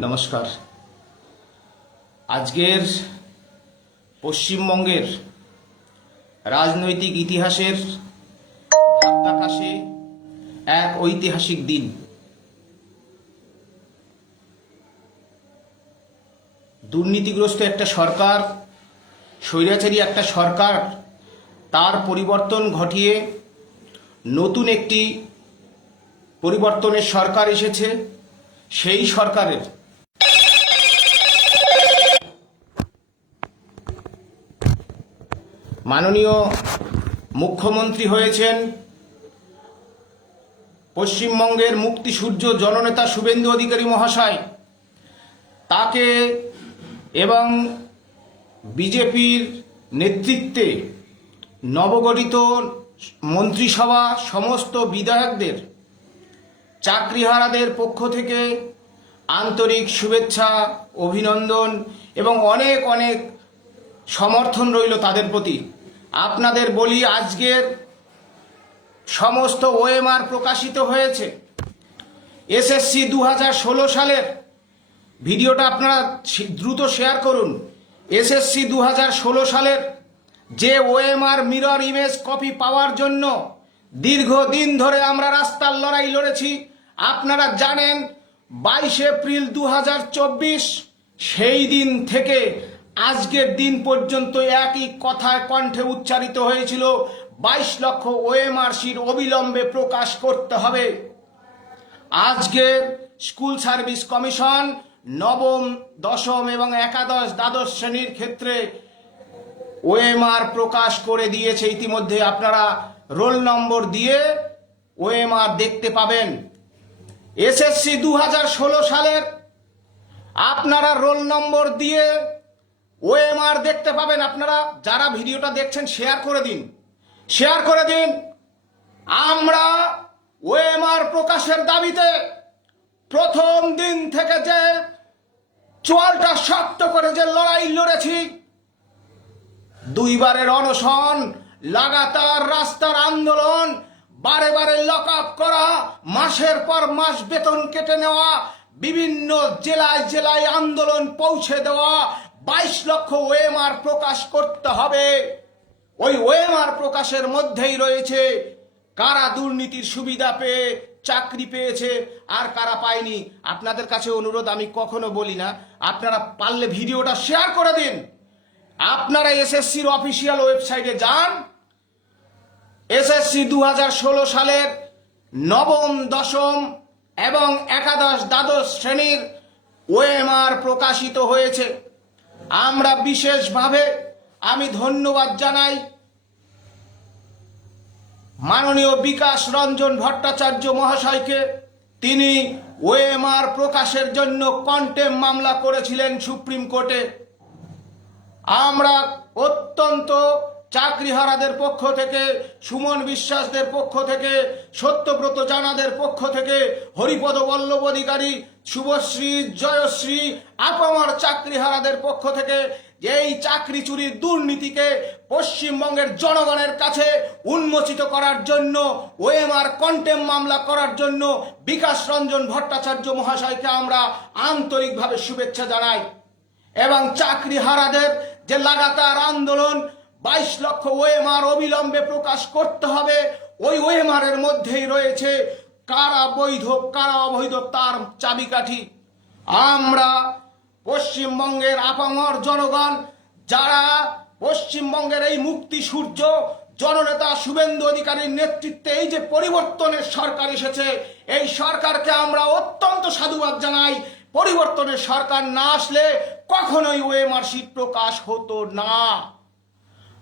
নমস্কার। আজকের পশ্চিমবঙ্গের রাজনৈতিক ইতিহাসের ভাগ্যাকাশে এক ঐতিহাসিক দিন। দুর্নীতিগ্রস্ত একটা সরকার, স্বৈরাচারী একটা সরকার, তার পরিবর্তন ঘটিয়ে নতুন একটি পরিবর্তনের সরকার এসেছে। সেই সরকারের মাননীয় মুখ্যমন্ত্রী হয়েছেন পশ্চিমবঙ্গের মুক্তিসূর্য জননেতা শুভেন্দু অধিকারী মহাশয়। তাকে এবং বিজেপির নেতৃত্বে নবগঠিত মন্ত্রিসভা সমস্ত বিধায়কদের, চাকরিহারাদের পক্ষ থেকে আন্তরিক শুভেচ্ছা, অভিনন্দন এবং অনেক অনেক সমর্থন রইল তাদের প্রতি। আপনাদের বলি, আজকের সমস্ত ওএমআর প্রকাশিত হয়েছে। এসএসসি 2016 সালের ভিডিওটা আপনারা দ্রুত শেয়ার করুন। এসএসসি 2016 সালের যে ওএমআর মিরর ইমেজ কপি পাওয়ার জন্য দীর্ঘদিন ধরে আমরা রাস্তার লড়াই লড়েছি। আপনারা জানেন 22 এপ্রিল 2024 সেই দিন থেকে আজকের দিন পর্যন্ত একই কথায় কণ্ঠে উচ্চারিত হয়েছিল, 22 লক্ষ ওএমআর শিট অবিলম্বে প্রকাশ করতে হবে। আজকে স্কুল সার্ভিস কমিশন নবম, দশম এবং একাদশ, দ্বাদশ শ্রেণীর ক্ষেত্রে ওএমআর প্রকাশ করে দিয়েছে। ইতিমধ্যে আপনারা রোল নম্বর দিয়ে ওএমআর দেখতে পাবেন। এসএসসি 2016 সালের আপনারা রোল নম্বর দিয়ে ওএমআর দেখতে পাবেন। আপনারা যারা ভিডিওটা দেখছেন শেয়ার করে দিন, শেয়ার করে দিন। আমরা ওএমআর প্রকাশের দাবিতে প্রথম দিন থেকে যে চোয়ালটা শক্ত করে যে লড়াই লড়েছি, দুইবারের অনশন, লাগাতার রাস্তার আন্দোলন, বারে বারে লক আপ করা, মাসের পর মাস বেতন কেটে নেওয়া, বিভিন্ন জেলায় জেলায় আন্দোলন পৌঁছে দেওয়া, 22 লক্ষ ওএমআর প্রকাশ করতে হবে। ওই ওএমআর প্রকাশের মধ্যেই রয়েছে কারা দুর্নীতির সুবিধা পেয়ে চাকরি পেয়েছে আর কারা পায়নি। আপনাদের কাছে অনুরোধ, আমি কখনো বলি না, আপনারা পারলে ভিডিওটা শেয়ার করে দিন। আপনারা এসএসসির অফিসিয়াল ওয়েবসাইটে যান। এসএসসি 2016 সালের নবম, দশম এবং একাদশ, দ্বাদশ শ্রেণীর ওএমআর প্রকাশিত হয়েছে। আমরা বিশেষভাবে আমি ধন্যবাদ জানাই মাননীয় বিকাশ রঞ্জন ভট্টাচার্য মহাশয়কে। তিনি ওএমআর প্রকাশের জন্য কন্টেম্প মামলা করেছিলেন সুপ্রিম কোর্টে। আমরা অত্যন্ত চাকরিহারাদের পক্ষ থেকে, সুমন বিশ্বাসদের পক্ষ থেকে, সত্যব্রত জানাদের পক্ষ থেকে, হরিপদ বল্লভ অধিকারী, শুভশ্রী, জয়শ্রী, আপামার চাকরিহারাদের পক্ষ থেকে এই চাকরি চুরির দুর্নীতিকে পশ্চিমবঙ্গের জনগণের কাছে উন্মোচিত করার জন্য, ওএমআর কন্টেম্প মামলা করার জন্য বিকাশ রঞ্জন ভট্টাচার্য মহাশয়কে আমরা আন্তরিকভাবে শুভেচ্ছা জানাই। এবং চাকরিহারাদের যে লাগাতার আন্দোলন, 22 লক্ষ ওএমআর অবিলম্বে প্রকাশ করতে হবে, ওই ওএমআর এর মধ্যেই রয়েছে কারা বৈধ কারা অবৈধ তার চাবিকাঠি। আমরা পশ্চিমবঙ্গের আপামর জনগণ, যারা পশ্চিমবঙ্গের এই মুক্তি সূর্য জননেতা শুভেন্দু অধিকারীর নেতৃত্বে এই যে পরিবর্তনের সরকার এসেছে, এই সরকারকে আমরা অত্যন্ত সাধুবাদ জানাই। পরিবর্তনের সরকার না আসলে কখনোই ওএমআর শিট প্রকাশ হতো না।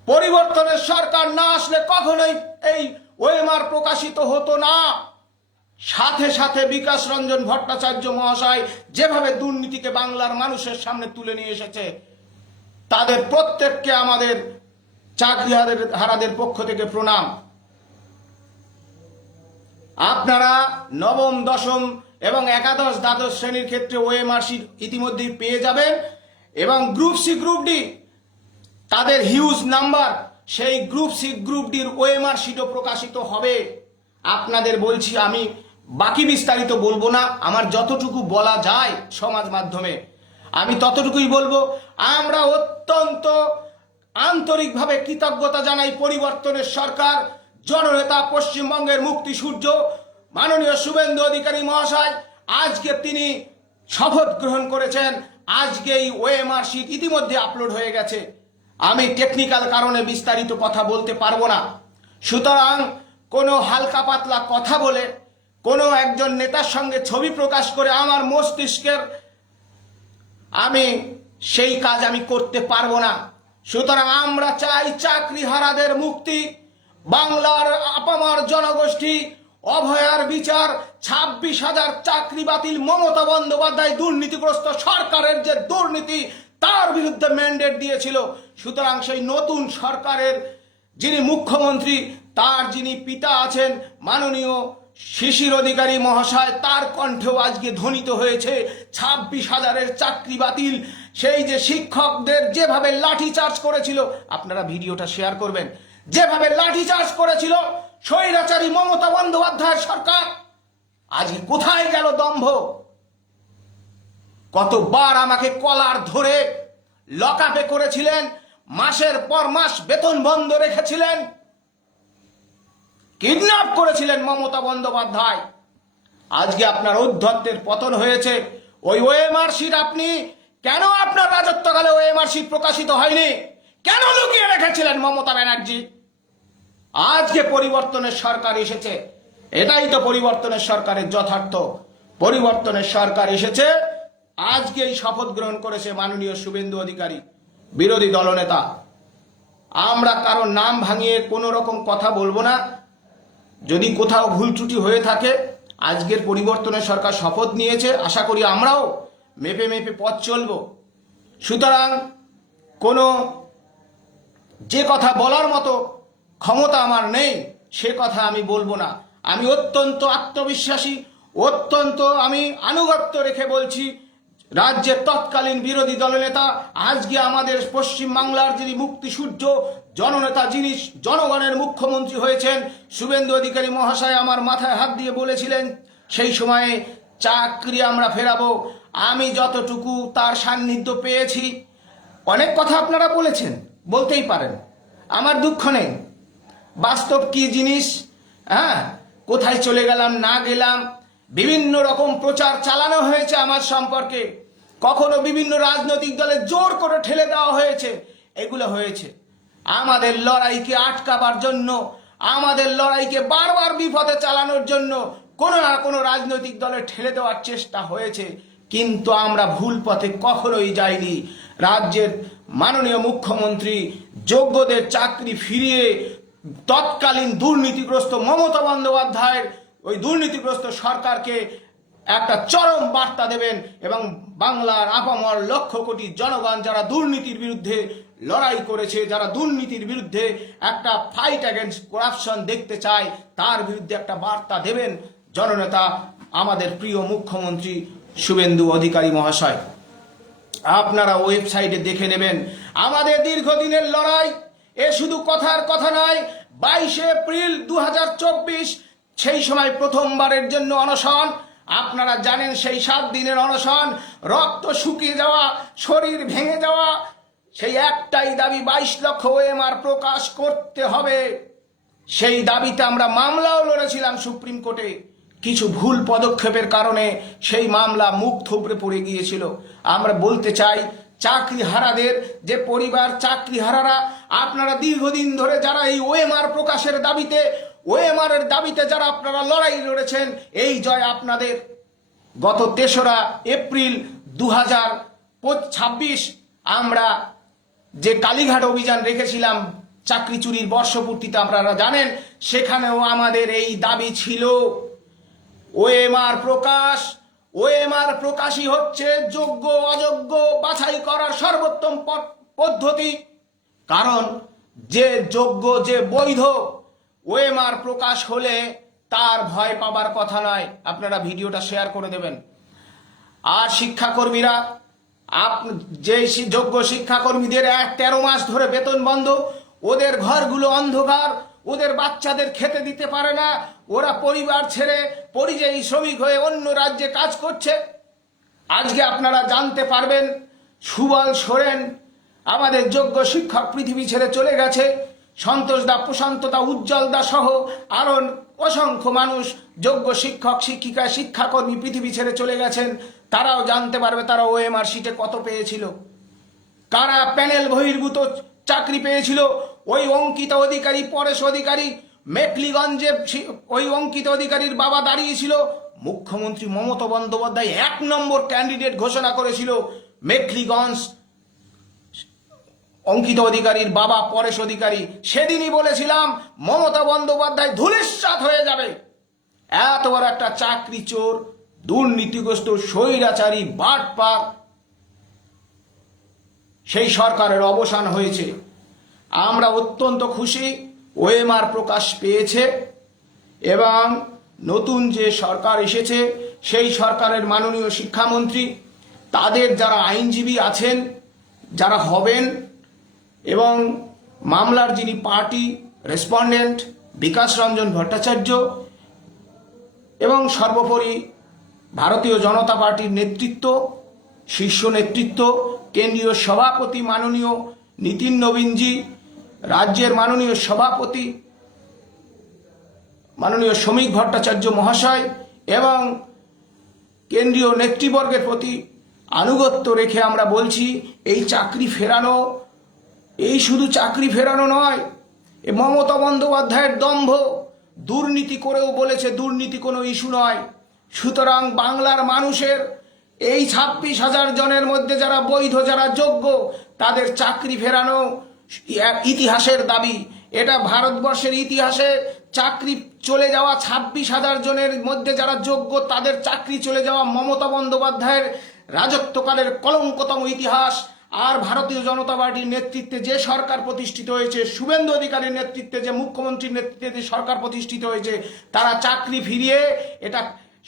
পরিবর্তনের সরকার না আসলে কখনোই এই ওএমআর প্রকাশিত হতো না। সাথে সাথে বিকাশ রঞ্জন ভট্টাচার্য মহাশয় যেভাবে দুর্নীতিকে বাংলার মানুষের সামনে তুলে নিয়ে এসেছে, তাদের প্রত্যেককে আমাদের চাকরিহারাদের পক্ষ থেকে প্রণাম। আপনারা নবম, দশম এবং একাদশ, দ্বাদশ শ্রেণীর ক্ষেত্রে ওএমআর শিট ইতিমধ্যেই পেয়ে যাবেন। এবং গ্রুপ সি, গ্রুপ ডি, তাদের হিউজ নাম্বার, সেই গ্রুপ সি, গ্রুপ ডির ওএমআর শিটও প্রকাশিত হবে। আপনাদের বলছি, আমি বাকি বিস্তারিত বলবো না। আমার যতটুকু বলা যায় সমাজ মাধ্যমে আমি ততটুকুই বলবো। আমরা অত্যন্ত আন্তরিকভাবে কৃতজ্ঞতা জানাই পরিবর্তনের সরকার, জননেতা, পশ্চিমবঙ্গের মুক্তি সূর্য মাননীয় শুভেন্দু অধিকারী মহাশয়। আজকে তিনি শপথ গ্রহণ করেছেন। আজকে এই ওএমআর শিট ইতিমধ্যে আপলোড হয়ে গেছে। আমি টেকনিক্যাল কারণে বিস্তারিত কথা বলতে পারবো না। সুতরাং কোনো হালকা পাতলা কথা বলে কোনো একজন নেতার সঙ্গে ছবি প্রকাশ করে আমার মস্তিষ্কের আমি সেই কাজ আমি করতে পারবো না। সুতরাং আমরা চাই চাকরিহারাদের মুক্তি, বাংলার আপামর জনগোষ্ঠী অভয়ার বিচার, 26,000 চাকরি বাতিল, মমতা বন্দ্যোপাধ্যায় দুর্নীতিগ্রস্ত সরকারের যে দুর্নীতি তার বিরুদ্ধে ম্যান্ডেট দিয়েছিল। সুতরাং সেই নতুন সরকারের যিনি মুখ্যমন্ত্রী, তার যিনি পিতা আছেন মাননীয় শিশির অধিকারী মহাশয়, তার কণ্ঠেও আজকে ধ্বনিত হয়েছে 26,000-এর চাকরি বাতিল। সেই যে শিক্ষকদের যেভাবে লাঠিচার্জ করেছিল, আপনারা ভিডিওটা শেয়ার করবেন, যেভাবে লাঠিচার্জ করেছিল স্বৈরাচারী মমতা বন্দ্যোপাধ্যায়ের সরকার, আজকে কোথায় গেল দম্ভ? কতবার আমাকে কলার ধরে লকআপে করেছিলেন, মাসের পর মাস বেতন বন্ধ রেখেছিলেন, কিডন্যাপ করেছিলেন মমতা বন্দ্যোপাধ্যায়। আজকে আপনার ঔদ্ধত্যের পতন হয়েছে। ওই ওএমআর শিট আপনি কেন, আপনার রাজত্বকালে ওএমআর শিট প্রকাশিত হয়নি? কেন লুকিয়ে রেখেছিলেন মমতা ব্যানার্জি? আজকে পরিবর্তনের সরকার এসেছে, এটাই তো পরিবর্তনের সরকারের যথার্থ। পরিবর্তনের সরকার এসেছে, আজকে এই শপথ গ্রহণ করেছে মাননীয় শুভেন্দু অধিকারী, বিরোধী দলনেতা। আমরা কারো নাম ভাঙিয়ে কোনো রকম কথা বলবো না। যদি কোথাও ভুল ত্রুটি হয়ে থাকে, আজকের পরিবর্তনের সরকার শপথ নিয়েছে, আশা করি আমরাও মেপে মেপে পথ চলব। সুতরাং কোনো যে কথা বলার মতো ক্ষমতা আমার নেই সে কথা আমি বলবো না। আমি অত্যন্ত আত্মবিশ্বাসী, অত্যন্ত আমি আনুগত্য রেখে বলছি, রাজ্যের তৎকালীন বিরোধী দলনেতা, আজকে আমাদের পশ্চিমবাংলার যিনি মুক্তি সূর্য জননেতা, যিনি জনগণের মুখ্যমন্ত্রী হয়েছেন, শুভেন্দু অধিকারী মহাশয় আমার মাথায় হাত দিয়ে বলেছিলেন সেই সময়ে চাকরি আমরা ফেরাবো। আমি যতটুকু তার সান্নিধ্য পেয়েছি, অনেক কথা আপনারা বলেছেন, বলতেই পারেন, আমার দুঃখ নেই। বাস্তব কি জিনিস, কোথায় চলে গেলাম না গেলাম, বিভিন্ন রকম প্রচার চালানো হয়েছে আমার সম্পর্কে, কখনো বিভিন্ন রাজনৈতিক দলে জোর করে ঠেলে দেওয়া হয়েছে। এগুলো হয়েছে আমাদের লড়াইকে আটকাবার জন্য, আমাদের লড়াইকে বারবার বিপদে চালানোর জন্য কোনো না কোনো রাজনৈতিক দলে ঠেলে দেওয়ার চেষ্টা হয়েছে, কিন্তু আমরা ভুল পথে কখনোই যাইনি। রাজ্যের মাননীয় মুখ্যমন্ত্রী যোগ্যদের চাকরি ফিরিয়ে তৎকালীন দুর্নীতিগ্রস্ত মমতা বন্দ্যোপাধ্যায়ের ওই দুর্নীতিগ্রস্ত সরকারকে একটা চরম বার্তা দেবেন এবং বাংলার আপামর লক্ষ কোটি জনগণ যারা দুর্নীতির বিরুদ্ধে লড়াই করেছে, যারা দুর্নীতির বিরুদ্ধে একটা ফাইট অ্যাগেন্স্ট করাপশন দেখতে চায়, তার বিরুদ্ধে একটা বার্তা দেবেন জননেতা আমাদের প্রিয় মুখ্যমন্ত্রী শুভেন্দু অধিকারী মহাশয়। আপনারা ওয়েবসাইটে দেখে নেবেন আমাদের দীর্ঘদিনের লড়াই। এ শুধু কথার কথা নয়। 22 এপ্রিল 2024 সেই সময় প্রথমবারের জন্য অনশন, আপনারা জানেন সেই 7 দিনের অনশন, রক্ত শুকিয়ে যাওয়া, শরীর ভেঙে যাওয়া, সেই একটাই দাবি 22 লক্ষ ওএমআর প্রকাশ করতে হবে। সেই দাবিতে আমরা মামলাও লড়েছিলাম সুপ্রিম কোর্টে। কিছু ভুল পদক্ষেপের কারণে সেই মামলা মুখ থুবড়ে পড়ে গিয়েছিল। আমরা বলতে চাই চাকরিহারাদের যে পরিবার, চাকরিহারারা আপনারা দীর্ঘদিন ধরে যারা এই ওএমআর প্রকাশের দাবিতে, ওএমআর এর দাবিতে যারা আপনারা লড়াই লড়েছেন, এই জয় আপনাদের। গত 3রা এপ্রিল 2026 আমরা যে কালীঘাট অভিযান রেখেছিলাম চাকরি চুরির বর্ষপূর্তিতে, আপনারা জানেন, সেখানেও আমাদের এই দাবি ছিল ওএমআর প্রকাশ। ওএমআর প্রকাশই হচ্ছে যোগ্য অযোগ্য বাছাই করার সর্বোত্তম পদ্ধতি। কারণ যে যোগ্য, যে বৈধ, ওএমআর প্রকাশ হলে তার ভয় পাবার কথা নয়। আপনারা ভিডিওটা শেয়ার করে দেবেন। আর শিক্ষাকর্মীরা, যে যোগ্য শিক্ষাকর্মীদের 13 মাস ধরে বেতন বন্ধ, ওদের ঘরগুলো অন্ধকার, ওদের বাচ্চাদের খেতে দিতে পারে না, ওরা পরিবার ছেড়ে পরিযায়ী শ্রমিক হয়ে অন্য রাজ্যে কাজ করছে। আজকে আপনারা জানতে পারবেন সুবল সোরেন আমাদের যোগ্য শিক্ষক পৃথিবী ছেড়ে চলে গেছে। সন্তোষ দা, প্রশান্ত দা, উজ্জ্বল দা সহ আরো অসংখ্য মানুষ যোগ্য শিক্ষক শিক্ষিকা শিক্ষাকর্মী পৃথিবী ছেড়ে চলে গেছেন। তারাও জানতে পারবে তারা ওএমআর শিটে কত পেয়েছিল, কারা প্যানেল বহির্ভূত চাকরি পেয়েছিল। ওই অঙ্কিত অধিকারী, পরেশ অধিকারী মেখলিগঞ্জে, ওই অঙ্কিত অধিকারীর বাবা দাঁড়িয়েছিল। মুখ্যমন্ত্রী মমতা বন্দ্যোপাধ্যায় 1 নম্বর ক্যান্ডিডেট ঘোষণা করেছিল মেখলিগঞ্জ। অঙ্কিত অধিকারীর বাবা পরেশ অধিকারী, সেদিনই বলেছিলাম মমতা বন্দ্যোপাধ্যায় ধূলিসাৎ হয়ে যাবে। এত বড় একটা চাকরি চোর, দুর্নীতিগ্রস্ত, স্বৈরাচারী, বাটপার, সেই সরকারের অবসান হয়েছে। আমরা অত্যন্ত খুশি ওএমআর প্রকাশ পেয়েছে এবং নতুন যে সরকার এসেছে সেই সরকারের মাননীয় শিক্ষামন্ত্রী, তাদের যারা আইনজীবী আছেন, যারা হবেন, এবং মামলার যিনি পার্টি রেসপন্ডেন্ট বিকাশ রঞ্জন ভট্টাচার্য, এবং সর্বোপরি ভারতীয় জনতা পার্টির নেতৃত্ব, শীর্ষ নেতৃত্ব, কেন্দ্রীয় সভাপতি মাননীয় নীতিন নবীনজি, রাজ্যের মাননীয় সভাপতি মাননীয় শ্রমিক ভট্টাচার্য মহাশয় এবং কেন্দ্রীয় নেতৃবর্গের প্রতি আনুগত্য রেখে আমরা বলছি, এই চাকরি ফেরানো, এই শুধু চাকরি ফেরানো নয়, এ মমতা বন্দ্যোপাধ্যায়ের দম্ভ। দুর্নীতি করেও বলেছে দুর্নীতি কোনো ইস্যু নয়। সুতরাং বাংলার মানুষের এই 26,000 জনের মধ্যে যারা বৈধ, যারা যোগ্য, তাদের চাকরি ফেরানো ইতিহাসের দাবি। এটা ভারতবর্ষের ইতিহাসে চাকরি চলে যাওয়া 26,000 জনের মধ্যে যারা যোগ্য, তাদের চাকরি চলে যাওয়া মমতা বন্দ্যোপাধ্যায়ের রাজত্বকালের কলঙ্কতম ইতিহাস। আর ভারতীয় জনতা পার্টির নেতৃত্বে যে সরকার প্রতিষ্ঠিত হয়েছে, শুভেন্দু অধিকারীর নেতৃত্বে যে মুখ্যমন্ত্রীর নেতৃত্বে যে সরকার প্রতিষ্ঠিত হয়েছে, তারা চাকরি ফিরিয়ে, এটা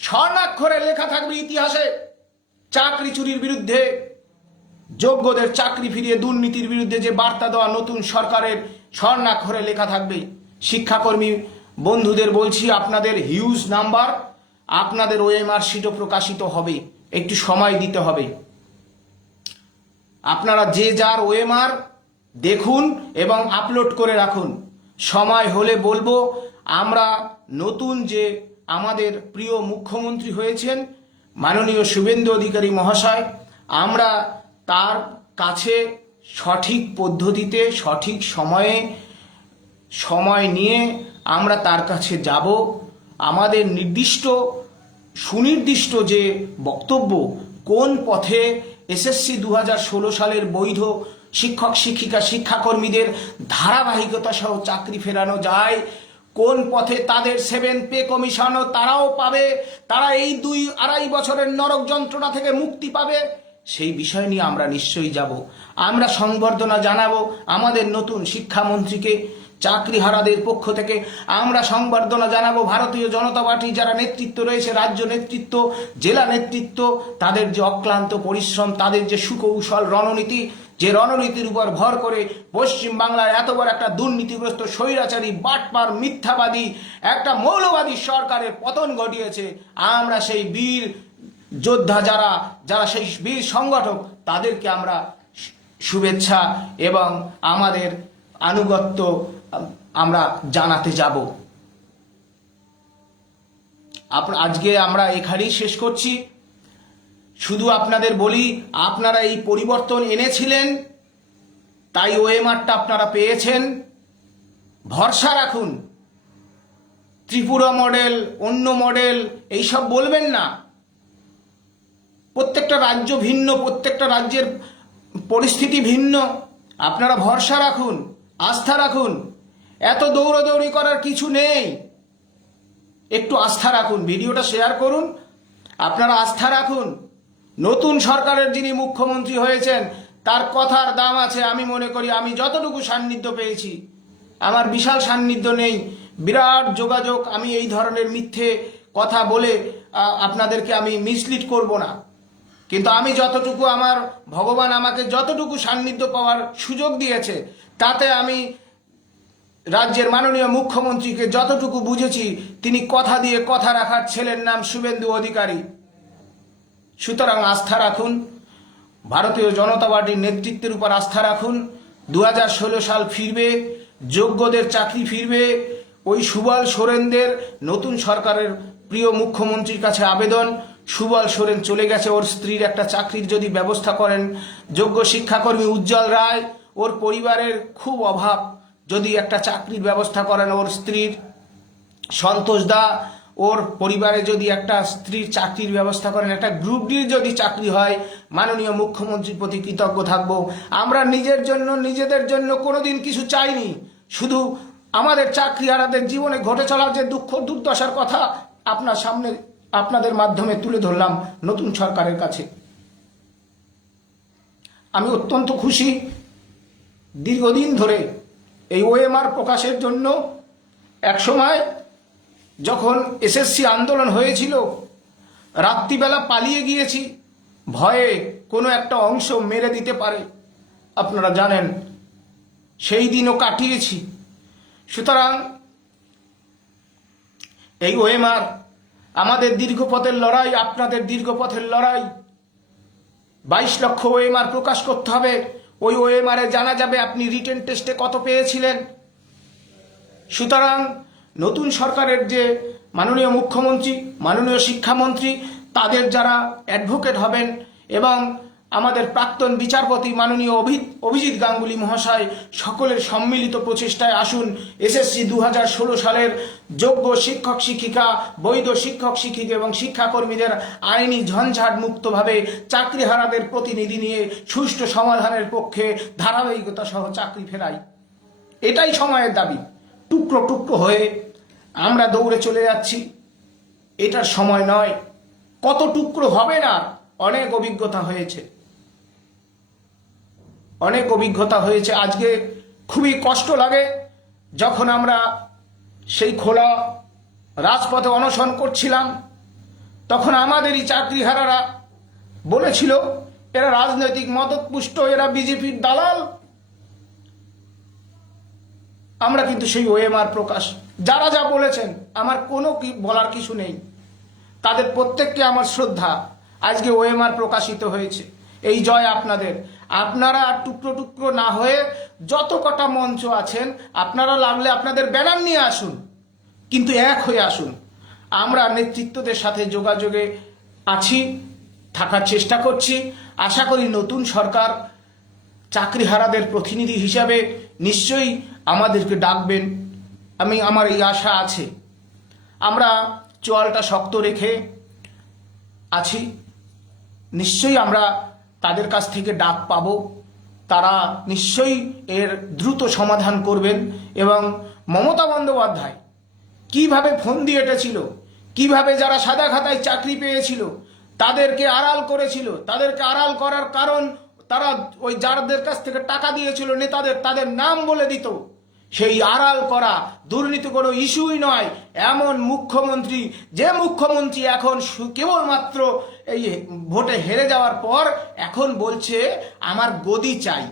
স্বর্ণাক্ষরে লেখা থাকবে ইতিহাসে, চাকরি চুরির বিরুদ্ধে, যোগ্যদের চাকরি ফিরিয়ে দুর্নীতির বিরুদ্ধে যে বার্তা দেওয়া নতুন সরকারের স্বর্ণাক্ষরে লেখা থাকবে। শিক্ষাকর্মী বন্ধুদের বলছি, আপনাদের হিউজ নাম্বার, আপনাদের ওএমআর শিটও প্রকাশিত হবে, একটু সময় দিতে হবে। আপনারা যে যার ওএমআর দেখুন এবং আপলোড করে রাখুন। সময় হলে বলবো, আমরা নতুন যে আমাদের প্রিয় মুখ্যমন্ত্রী হয়েছেন মাননীয় শুভেন্দু অধিকারী মহাশয়, আমরা তার কাছে সঠিক পদ্ধতিতে সঠিক সময় নিয়ে আমরা তার কাছে যাব। আমাদের সুনির্দিষ্ট যে বক্তব্য, কোন পথে এসএসসি 2016 সালের বৈধ শিক্ষক শিক্ষিকা শিক্ষাকর্মীদের ধারাবাহিকতা সহ চাকরি ফেরানো যায়, কোন পথে তাদের 7 পে কমিশনও তারাও পাবে, তারা এই 2-2.5 বছরের নরক যন্ত্রণা থেকে মুক্তি পাবে, সেই বিষয় নিয়ে আমরা নিশ্চয়ই যাব। আমরা সংবর্ধনা জানাবো আমাদের নতুন শিক্ষামন্ত্রীকে। চাকরিহারাদের পক্ষ থেকে আমরা সংবর্ধনা জানাবো ভারতীয় জনতা পার্টি যারা নেতৃত্ব রয়েছে, রাজ্য নেতৃত্ব, জেলা নেতৃত্ব, তাদের যে অক্লান্ত পরিশ্রম, তাদের যে সুকৌশল রণনীতি, যে রণনীতির উপর ভর করে পশ্চিম বাংলায় এত বড় একটা দুর্নীতিগ্রস্ত, স্বৈরাচারী, বাটপার, মিথ্যাবাদী, একটা মৌলবাদী সরকারের পতন ঘটিয়েছে। আমরা সেই বীর যোদ্ধা, যারা সেই বীর সংগঠক, তাদেরকে আমরা শুভেচ্ছা এবং আমাদের আনুগত্য আমরা জানাতে যাব। আজকে আমরা এখানেই শেষ করছি। শুধু আপনাদের বলি, আপনারা এই পরিবর্তন এনেছিলেন, তাই ওএমআরটা আপনারা পেয়েছেন। ভরসা রাখুন। ত্রিপুরা মডেল, অন্য মডেল এইসব বলবেন না। প্রত্যেকটা রাজ্য ভিন্ন, প্রত্যেকটা রাজ্যের পরিস্থিতি ভিন্ন। আপনারা ভরসা রাখুন, আস্থা রাখুন। এত দৌড়াদৌড়ি করার কিছু নেই। একটু আস্থা রাখুন, ভিডিওটা শেয়ার করুন, আপনারা আস্থা রাখুন। নতুন সরকারের যিনি মুখ্যমন্ত্রী হয়েছেন, তার কথার দাম আছে। আমি মনে করি আমি যতটুকু সান্নিধ্য পেয়েছি, আমার বিশাল সান্নিধ্য নেই, বিরাট যোগাযোগ। আমি এই ধরনের মিথ্যে কথা বলে আপনাদেরকে আমি মিসলিড করব না, কিন্তু আমি যতটুকু, আমার ভগবান আমাকে যতটুকু সান্নিধ্য পাওয়ার সুযোগ দিয়েছে, তাতে আমি রাজ্যের মাননীয় মুখ্যমন্ত্রীকে যতটুকু বুঝেছি, তিনি কথা দিয়ে কথা রাখার ছেলের নাম শুভেন্দু অধিকারী। সুতরাং আস্থা রাখুন, ভারতীয় জনতা পার্টির নেতৃত্বের উপর আস্থা রাখুন। 2016 সাল ফিরবে, যোগ্যদের চাকরি ফিরবে। ওই সুবল সোরেনদের নতুন সরকারের প্রিয় মুখ্যমন্ত্রীর কাছে আবেদন, সুবল সোরেন চলে গেছে, ওর স্ত্রীর একটা চাকরির যদি ব্যবস্থা করেন। যোগ্য শিক্ষাকর্মী উজ্জ্বল রায়, ওর পরিবারের খুব অভাব, যদি একটা চাকরির ব্যবস্থা করেন ওর স্ত্রীর। সন্তোষ দা, ওর পরিবারে যদি একটা স্ত্রীর চাকরির ব্যবস্থা করেন, একটা গ্রুপ ডির যদি চাকরি হয়, মাননীয় মুখ্যমন্ত্রীর প্রতি কৃতজ্ঞ থাকব। আমরা নিজেদের জন্য কোনোদিন কিছু চাইনি, শুধু আমাদের চাকরিহারাদের জীবনে ঘটে চলার যে দুঃখ দুর্দশার কথা আপনার সামনে আপনাদের মাধ্যমে তুলে ধরলাম নতুন সরকারের কাছে। আমি অত্যন্ত খুশি। দীর্ঘদিন ধরে এই ওএমআর প্রকাশের জন্য একসময় যখন এসএসসি আন্দোলন হয়েছিল, রাত্রিবেলা পালিয়ে গিয়েছি, ভয়ে কোনো একটা অংশ মেরে দিতে পারে, আপনারা জানেন, সেই দিনও কাটিয়েছি। সুতরাং এই ওএমআর আমাদের দীর্ঘপথের লড়াই, আপনাদের দীর্ঘপথের লড়াই। 22 লক্ষ ওএমআর প্রকাশ করতে হবে। ওই ওএমআরে জানা যাবে আপনি রিটেন টেস্টে কত পেয়েছিলেন। সুতরাং নতুন সরকারের যে মাননীয় মুখ্যমন্ত্রী, মাননীয় শিক্ষামন্ত্রী, তাদের যারা অ্যাডভোকেট হবেন, এবং আমাদের প্রাক্তন বিচারপতি মাননীয় অভিজিৎ গাঙ্গুলি মহাশয়, সকলের সম্মিলিত প্রচেষ্টায় আসুন এসএসসি 2016 সালের যোগ্য শিক্ষক শিক্ষিকা, বৈধ শিক্ষক শিক্ষিকা এবং শিক্ষাকর্মীদের আইনি ঝঞ্ঝাট মুক্তভাবে চাকরিহারাদের প্রতিনিধি নিয়ে সুষ্ঠু সমাধানের পক্ষে ধারাবাহিকতা সহ চাকরি ফেরাই। এটাই সময়ের দাবি। টুকরো টুকরো হয়ে আমরা দৌড়ে চলে যাচ্ছি, এটার সময় নয়। কত টুকরো হবে না, অনেক অভিজ্ঞতা হয়েছে, অনেক অভিজ্ঞতা হয়েছে। আজকে খুবই কষ্ট লাগে যখন আমরা সেই খোলা রাজপথে অনশন করছিলাম, তখন আমাদেরই চাকরিহারারা বলেছিল এরা রাজনৈতিক মদতপুষ্ট, এরা বিজেপির দালাল। আমরা কিন্তু সেই ওএমআর প্রকাশ, যারা যা বলেছেন আমার কোনো বলার কিছু নেই, তাদের প্রত্যেককে আমার শ্রদ্ধা। আজকে ওএমআর প্রকাশিত হয়েছে, এই জয় আপনাদের। আপনারা আর টুকরো টুকরো না হয়ে যত কটা মঞ্চ আছেন, আপনারা লাগলে আপনাদের ব্যানার নিয়ে আসুন, কিন্তু এক হয়ে আসুন। আমরা নেতৃত্বদের সাথে যোগাযোগে আছি, থাকার চেষ্টা করছি। আশা করি নতুন সরকার চাকরিহারাদের প্রতিনিধি হিসাবে নিশ্চয়ই আমাদেরকে ডাকবেন, আমার এই আশা আছে। আমরা চোয়ালটা শক্ত রেখে আছি, নিশ্চয়ই আমরা তাদের কাছ থেকে ডাক পাব। তারা নিশ্চয়ই এর দ্রুত সমাধান করবেন। এবং মমতা বন্দ্যোপাধ্যায় কিভাবে ফোন দিয়ে এটেছিল, কিভাবে যারা সাদা খাতায় চাকরি পেয়েছিল তাদেরকে আড়াল করেছিল, তাদেরকে আড়াল করার কারণ তারা ওই যাদের কাছ থেকে টাকা দিয়েছিল নেতাদের, তাদের নাম বলে দিত। সেই আড়াল করা দুর্নীতি কোনো ইস্যুই নয় এমন মুখ্যমন্ত্রী, যে মুখ্যমন্ত্রী এখন কেবলমাত্র এই ভোটে হেরে যাওয়ার পর এখন বলছে আমার গদি চাই।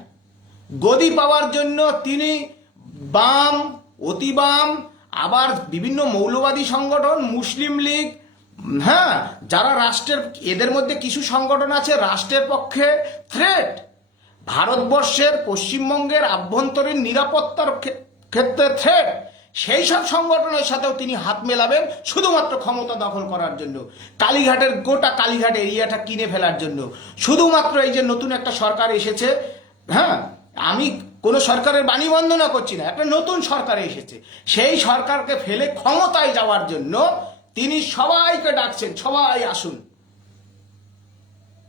গদি পাওয়ার জন্য তিনি বাম, অতি বাম, আবার বিভিন্ন মৌলবাদী সংগঠন, মুসলিম লীগ, হ্যাঁ, যারা রাষ্ট্রের, এদের মধ্যে কিছু সংগঠন আছে রাষ্ট্রের পক্ষে থ্রেট, ভারতবর্ষের পশ্চিমবঙ্গের আভ্যন্তরীণ নিরাপত্তার ক্ষেত্রে থ্রেট, সেই সব সংগঠনের সাথেও তিনি হাত মেলাবেন শুধুমাত্র ক্ষমতা দখল করার জন্য, কালীঘাটের গোটা কালীঘাট এরিয়াটা কিনে ফেলার জন্য। শুধুমাত্র এই যে নতুন একটা সরকার এসেছে, হ্যাঁ, আমি কোনো সরকারের বাণী বন্দনা করছি না, একটা নতুন সরকার এসেছে, সেই সরকারকে ফেলে ক্ষমতায় যাওয়ার জন্য তিনি সবাইকে ডাকছেন, সবাই আসুন।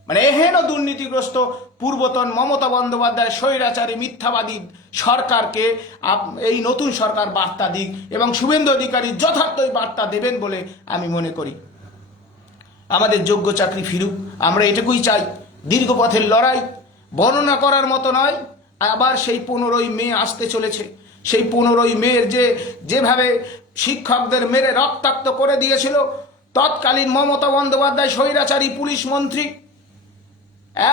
মানে এহেন দুর্নীতিগ্রস্ত পূর্বতন মমতা বন্দ্যোপাধ্যায় স্বৈরাচারী মিথ্যাবাদী সরকারকে এই নতুন সরকার বার্তা দিক, এবং শুভেন্দু অধিকারী যথার্থই বার্তা দেবেন বলে আমি মনে করি। আমাদের যোগ্য চাকরি ফিরুক, আমরা এটুকুই চাই। দীর্ঘ পথের লড়াই বর্ণনা করার মতো নয়। আবার সেই 15ই মে আসতে চলেছে, সেই 15ই মে যেভাবে শিক্ষকদের মেরে রক্তাক্ত করে দিয়েছিল তৎকালীন মমতা বন্দ্যোপাধ্যায় স্বৈরাচারী পুলিশ মন্ত্রী,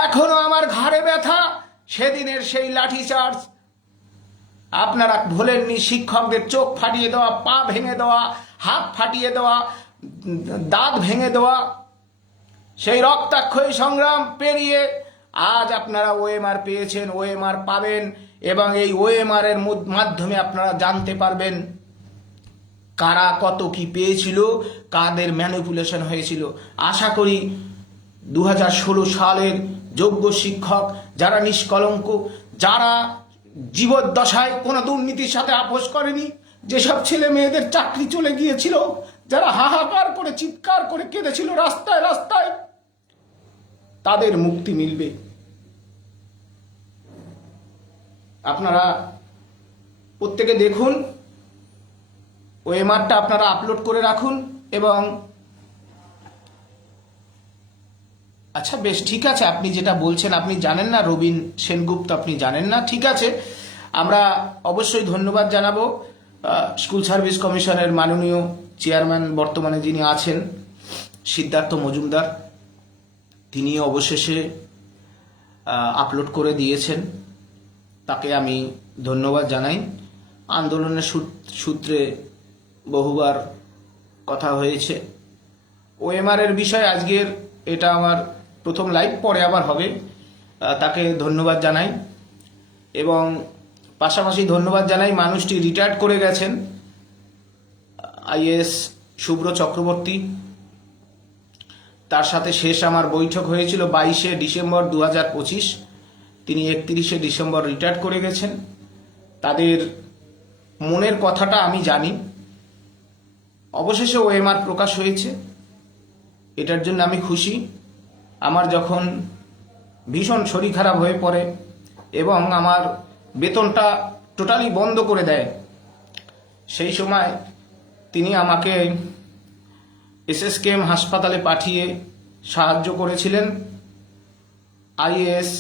এখনো আমার ঘাড়ে ব্যথা সেদিনের সেই লাঠিচার্জ। আপনারা ভোলেননি শিক্ষকদের চোখ ফাটিয়ে দেওয়া, পা ভেঙে দেওয়া, হাত ফাটিয়ে দেওয়া, দাঁত ভেঙে দেওয়া, সেই রক্তাক্ষয়ী সংগ্রাম পেরিয়ে আজ আপনারা ওএমআর পেয়েছেন, ওএমআর পাবেন, এবং এই ওএমআর এর মাধ্যমে আপনারা জানতে পারবেন কারা কত কি পেয়েছিল, কাদের ম্যানিপুলেশন হয়েছিল। আশা করি 2016 সালের যোগ্য শিক্ষক যারা নিষ্কলঙ্ক, যারা জীবদ্দশায় কোনো দুর্নীতির সাথে আপোষ করেনি, যেসব ছেলে মেয়েদের চাকরি চলে গিয়েছিল, যারা হাহাকার করে চিৎকার করে কেঁদেছিল রাস্তায় রাস্তায়, তাদের মুক্তি মিলবে। আপনারা প্রত্যেকে দেখুন, ওএমআরটা আপনারা আপলোড করে রাখুন। এবং আচ্ছা, বেশ, ঠিক আছে, আপনি যেটা বলছেন, আপনি জানেন না রবীন সেনগুপ্ত, আপনি জানেন না, ঠিক আছে। আমরা অবশ্যই ধন্যবাদ জানাবো স্কুল সার্ভিস কমিশনের মাননীয় চেয়ারম্যান বর্তমানে যিনি আছেন, সিদ্ধার্থ মজুমদার, তিনি অবশেষে আপলোড করে দিয়েছেন, তাকে আমি ধন্যবাদ জানাই। আন্দোলনের সূত্রে বহুবার কথা হয়েছে ওএমআর এর বিষয়ে। আজকের এটা আমার প্রথম লাইভ, পরে আবার হবে, তাকে ধন্যবাদ জানাই। এবং পাশাপাশি ধন্যবাদ জানাই মানুষটি রিটায়ার্ড করে গেছেন, আইএএস শুভ্র চক্রবর্তী। তার সাথে শেষ আমার বৈঠক হয়েছিল 22শে ডিসেম্বর 2025। তিনি 31শে ডিসেম্বর রিটায়ার্ড করে গেছেন। তাদের মনের কথাটা আমি জানি। অবশেষে ওএমআর প্রকাশ হয়েছে, এটার জন্য আমি খুশি। আমার যখন ভীষণ শরীর খারাপ হয়ে পড়ে এবং আমার বেতনটা টোটালি বন্ধ করে দেয়, সেই সময় তিনি আমাকে এসএসকেএম হাসপাতালে পাঠিয়ে সাহায্য করেছিলেন। আইএএস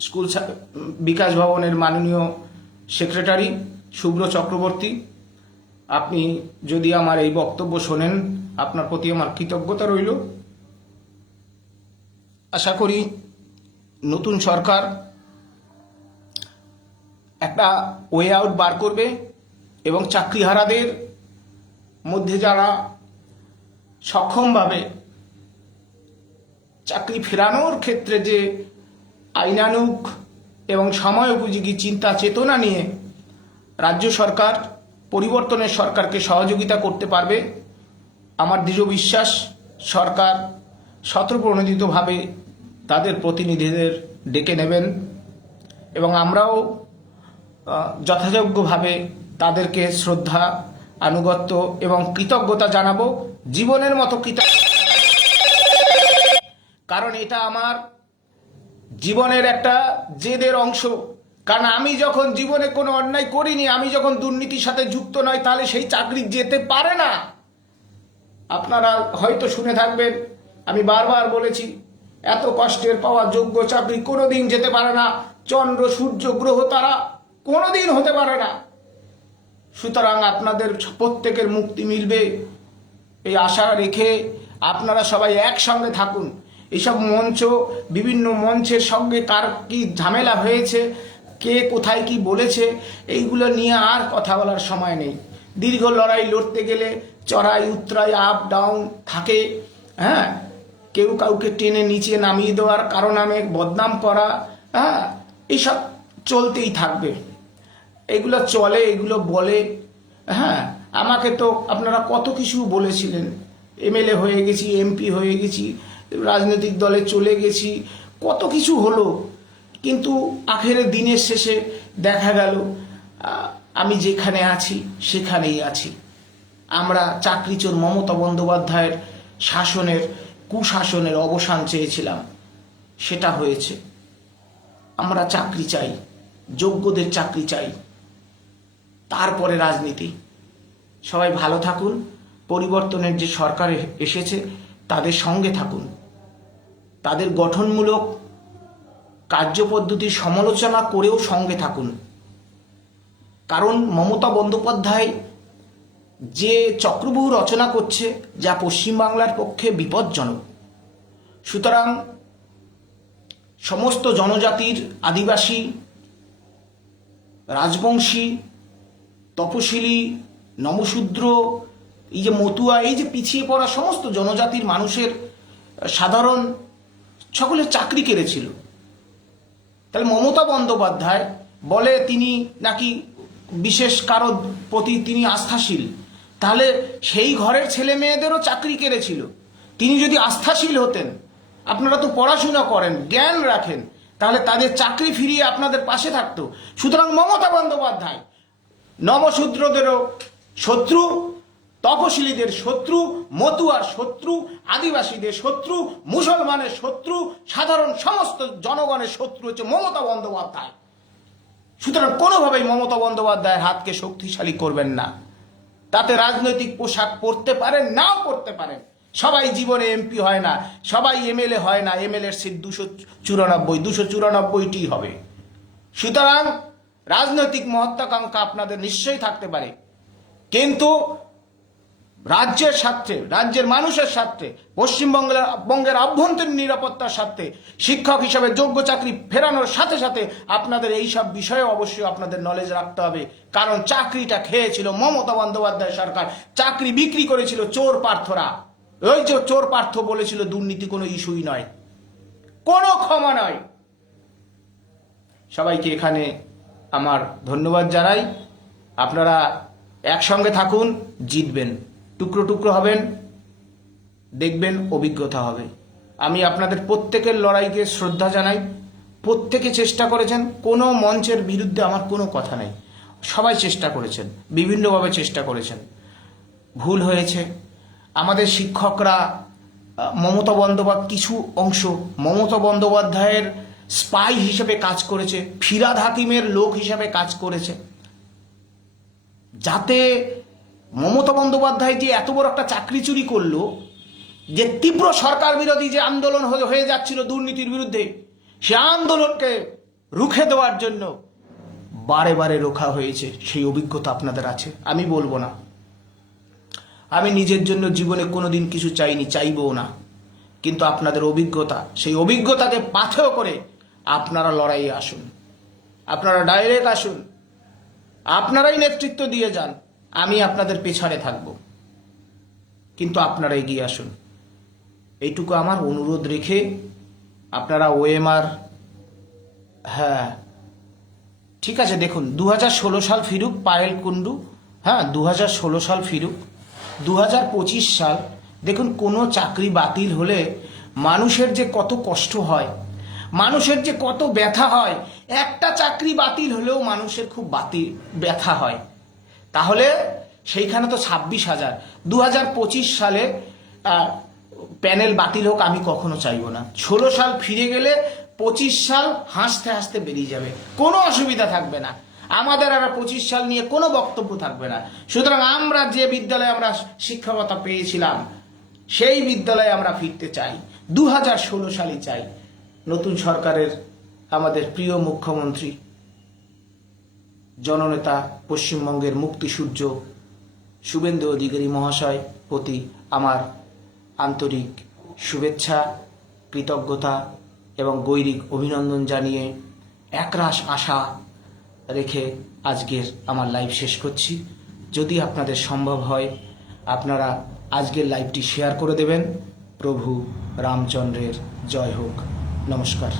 স্কুল বিকাশ ভবনের মাননীয় সেক্রেটারি শুভ্র চক্রবর্তী, আপনি যদি আমার এই বক্তব্য শোনেন, আপনার প্রতি আমার কৃতজ্ঞতা রইল। আশা করি নতুন সরকার একটা ওয়ে আউট বার করবে এবং চাকরিহারাদের মধ্যে যারা সক্ষমভাবে চাকরি ফেরানোর ক্ষেত্রে যে আইনানুগ এবং সময় উপযোগী চিন্তা চেতনা নিয়ে রাজ্য সরকার পরিবর্তনের সরকারকে সহযোগিতা করতে পারবে, আমার দৃঢ় বিশ্বাস সরকার স্বতঃপ্রণোদিতভাবে তাদের প্রতিনিধিদের ডেকে নেবেন এবং আমরাও যথাযোগ্যভাবে তাদেরকে শ্রদ্ধা, আনুগত্য এবং কৃতজ্ঞতা জানাবো, জীবনের মতো কৃতজ্ঞতা, কারণ এটা আমার জীবনের একটা জেদের অংশ। কারণ আমি যখন জীবনে কোনো অন্যায় করিনি, আমি যখন দুর্নীতির সাথে যুক্ত নয়, তাহলে সেই চাকরি যেতে পারে না। আপনারা হয়তো শুনে থাকবেন, আমি বারবার বলেছি, এত কষ্টের পাওয়া যোগ্য চাকরি কোনোদিন যেতে পারে না। চন্দ্র, সূর্য, গ্রহ, তারা কোনোদিন হতে পারে না। সুতরাং আপনাদের প্রত্যেকের মুক্তি মিলবে এই আশা রেখে আপনারা সবাই একসঙ্গে থাকুন। এইসব মঞ্চ, বিভিন্ন মঞ্চের সঙ্গে কার কি ঝামেলা হয়েছে, কে কোথায় কি বলেছে, এইগুলো নিয়ে আর কথা বলার সময় নেই। দীর্ঘ লড়াই লড়তে গেলে চড়াই উতরাই, আপ ডাউন থাকে। হ্যাঁ, কেউ কাউকে টেনে নিচে নামিয়ে দেওয়ার কারণ নামে বদনাম করা, হ্যাঁ, এইসব চলতেই থাকবে। এগুলো চলে, এগুলো বলে। হ্যাঁ, আমাকে তো আপনারা কত কিছু বলেছিলেন, এমএলএ হয়ে গেছি, এমপি হয়ে গেছি, রাজনৈতিক দলে চলে গেছি, কত কিছু হলো, কিন্তু আখেরে দিনের শেষে দেখা গেল আমি যেখানে আছি সেখানেই আছি। আমরা চাকরিচোর মমতা বন্দ্যোপাধ্যায়ের শাসনের, কুশাসনের অবসান চেয়েছিলাম, সেটা হয়েছে। আমরা চাকরি চাই, যোগ্যদের চাকরি চাই, তারপরে রাজনীতি। সবাই ভালো থাকুন। পরিবর্তনের যে সরকার এসেছে তাদের সঙ্গে থাকুন, তাদের গঠনমূলক কার্যপদ্ধতির সমালোচনা করেও সঙ্গে থাকুন। কারণ মমতা বন্দ্যোপাধ্যায় যে চক্রব্যূহ রচনা করছে, যা পশ্চিমবাংলার পক্ষে বিপজ্জনক। সুতরাং সমস্ত জনজাতির, আদিবাসী, রাজবংশী, তপশিলি, নমশূদ্র, এই যে মতুয়া, এই যে পিছিয়ে পড়া সমস্ত জনজাতির মানুষের সাধারণ সকলের চাকরি কেড়েছিল। তাহলে মমতা বন্দ্যোপাধ্যায় বলে তিনি নাকি বিশেষ কারো প্রতি তিনি আস্থাশীল, তাহলে সেই ঘরের ছেলে মেয়েদেরও চাকরি কেড়েছিল। তিনি যদি আস্থাশীল হতেন, আপনারা তো পড়াশোনা করেন, জ্ঞান রাখেন, তাহলে তাদের চাকরি ফিরিয়ে আপনাদের পাশে থাকতো। সুতরাং মমতা বন্দ্যোপাধ্যায় নমশূদ্রদেরও শত্রু, তপশিলীদের শত্রু, মতুয়ার শত্রু, আদিবাসীদের শত্রু, মুসলমানের শত্রু, সাধারণ সমস্ত জনগণের শত্রু হচ্ছে মমতা বন্দ্যোপাধ্যায়। সুতরাং কোনোভাবেই মমতা বন্দ্যোপাধ্যায়ের হাতকে শক্তিশালী করবেন না। তাতে রাজনৈতিক পোশাক পরতে পারেন, নাও পরতে পারেন, সবাই জীবনে এমপি হয় না, সবাই এমএলএ হয় না। এমএলএর সিট 294টি হবে। সুতরাং রাজনৈতিক মহত্বাকাঙ্ক্ষা আপনাদের নিশ্চয়ই থাকতে পারে, কিন্তু রাজ্যের স্বার্থে, রাজ্যের মানুষের স্বার্থে, পশ্চিমবঙ্গের অভ্যন্তরীণ নিরাপত্তার স্বার্থে, শিক্ষক হিসাবে যোগ্য চাকরি ফেরানোর সাথে সাথে আপনাদের এই সব বিষয়ে অবশ্যই আপনাদের নলেজ রাখতে হবে। কারণ চাকরিটা খেয়েছিল মমতা বন্দ্যোপাধ্যায় সরকার, চাকরি বিক্রি করেছিল চোর পার্থরা। ওই যে চোর পার্থ বলেছিল দুর্নীতি কোনো ইস্যুই নয়, কোনো ক্ষমা নয়। সবাইকে এখানে আমার ধন্যবাদ জানাই। আপনারা একসঙ্গে থাকুন, জিতবেন। টুকরো টুকরো হবেন, দেখবেন অভিজ্ঞতা হবে। আমি আপনাদের প্রত্যেকের লড়াইকে শ্রদ্ধা জানাই। প্রত্যেকে চেষ্টা করেছেন, কোনো মঞ্চের বিরুদ্ধে আমার কোনো কথা নেই। সবাই চেষ্টা করেছেন, বিভিন্নভাবে চেষ্টা করেছেন। ভুল হয়েছে। আমাদের শিক্ষকরা মমতা বন্দ্যোপাধ্যায় কিছু অংশ মমতা বন্দ্যোপাধ্যায়ের স্পাই হিসেবে কাজ করেছে, ফিরাদ হাকিমের লোক হিসেবে কাজ করেছে, যাতে মমতা বন্দ্যোপাধ্যায় যে এত বড় একটা চাকরি চুরি করলো, যে তীব্র সরকার বিরোধী যে আন্দোলন হয়ে যাচ্ছিল দুর্নীতির বিরুদ্ধে, সে আন্দোলনকে রুখে দেওয়ার জন্য বারে বারে রোখা হয়েছে। সেই অভিজ্ঞতা আপনাদের আছে, আমি বলবো না। আমি নিজের জন্য জীবনে কোনোদিন কিছু চাইনি, চাইবও না। কিন্তু আপনাদের অভিজ্ঞতা, সেই অভিজ্ঞতাকে পাথেয় করে আপনারা লড়াইয়ে আসুন, আপনারা ডাইরেক্ট আসুন, আপনারাই নেতৃত্ব দিয়ে যান, আমি আপনাদের পেছনে থাকব, কিন্তু আপনারা এগিয়ে আসুন। এইটুকু আমার অনুরোধ রেখে আপনারা ওএমআর, হ্যাঁ ঠিক আছে, দেখুন 2016 সাল ফিরুক, পায়েল কুন্ডু, হ্যাঁ 2016 সাল ফিরুক, 2025 সাল। দেখুন, কোনো চাকরি বাতিল হলে মানুষের যে কত কষ্ট হয়, মানুষের যে কত ব্যথা হয়। একটা চাকরি বাতিল হলেও মানুষের খুব ব্যথা হয়। তাহলে সেইখানে তো 26,000। 2025 সালে প্যানেল বাতিল হোক, আমি কখনো চাইবো না। 16 সাল ফিরে গেলে 25 সাল হাসতে হাসতে বেরিয়ে যাবে, কোনো অসুবিধা থাকবে না। আমাদের আর 25 সাল নিয়ে কোনো বক্তব্য থাকবে না। সুতরাং আমরা যে বিদ্যালয়ে আমরা শিক্ষকতা পেয়েছিলাম, সেই বিদ্যালয়ে আমরা ফিরতে চাই। 2016 সালই চাই। নতুন সরকারের আমাদের প্রিয় মুখ্যমন্ত্রী, জননেতা, পশ্চিমবঙ্গের মুক্তিসূর্য শুভেন্দু অধিকারী মহাশয় প্রতি আমার আন্তরিক শুভেচ্ছা, কৃতজ্ঞতা এবং গৈরিক অভিনন্দন জানিয়ে একরাশ আশা রেখে আজকের আমার লাইভ শেষ করছি। যদি আপনাদের সম্ভব হয়, আপনারা আজকের লাইভটি শেয়ার করে দেবেন। প্রভু রামচন্দ্রের জয় হোক। নমস্কার।